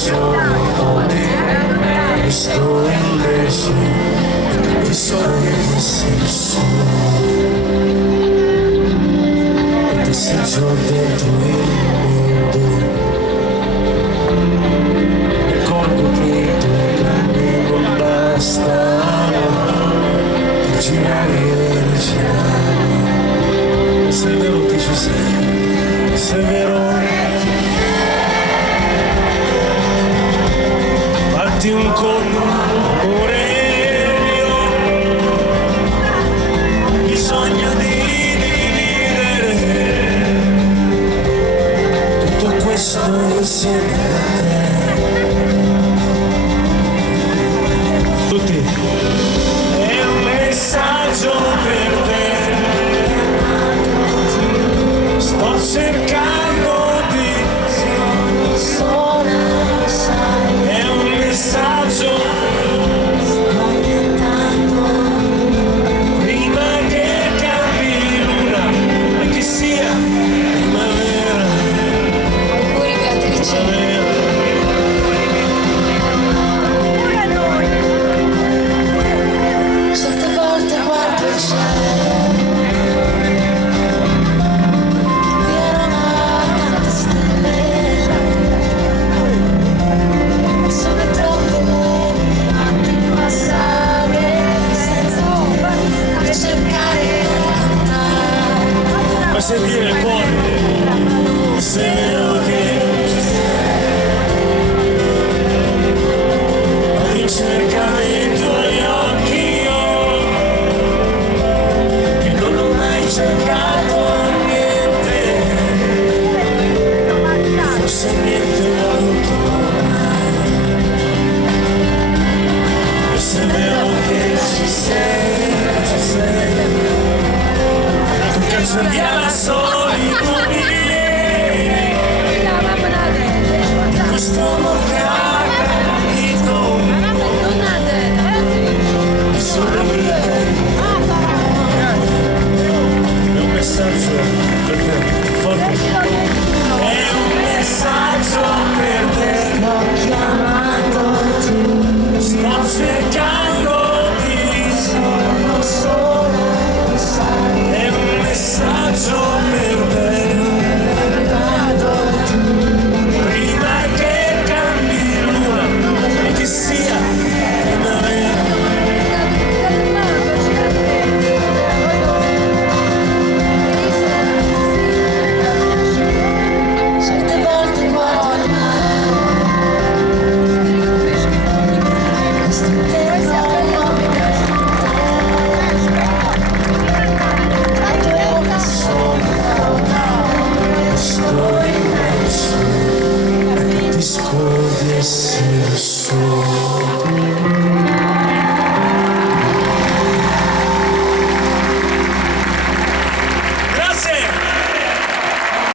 solo questo invece ti sogno di essere solo e ti sento dentro il mondo. Ricordo che i tuoi anni non bastano per girare e rigirare. Se è vero che ci sei, se è vero batti un colpo, Aurelio, bisogna dividere tutto questo insieme a te.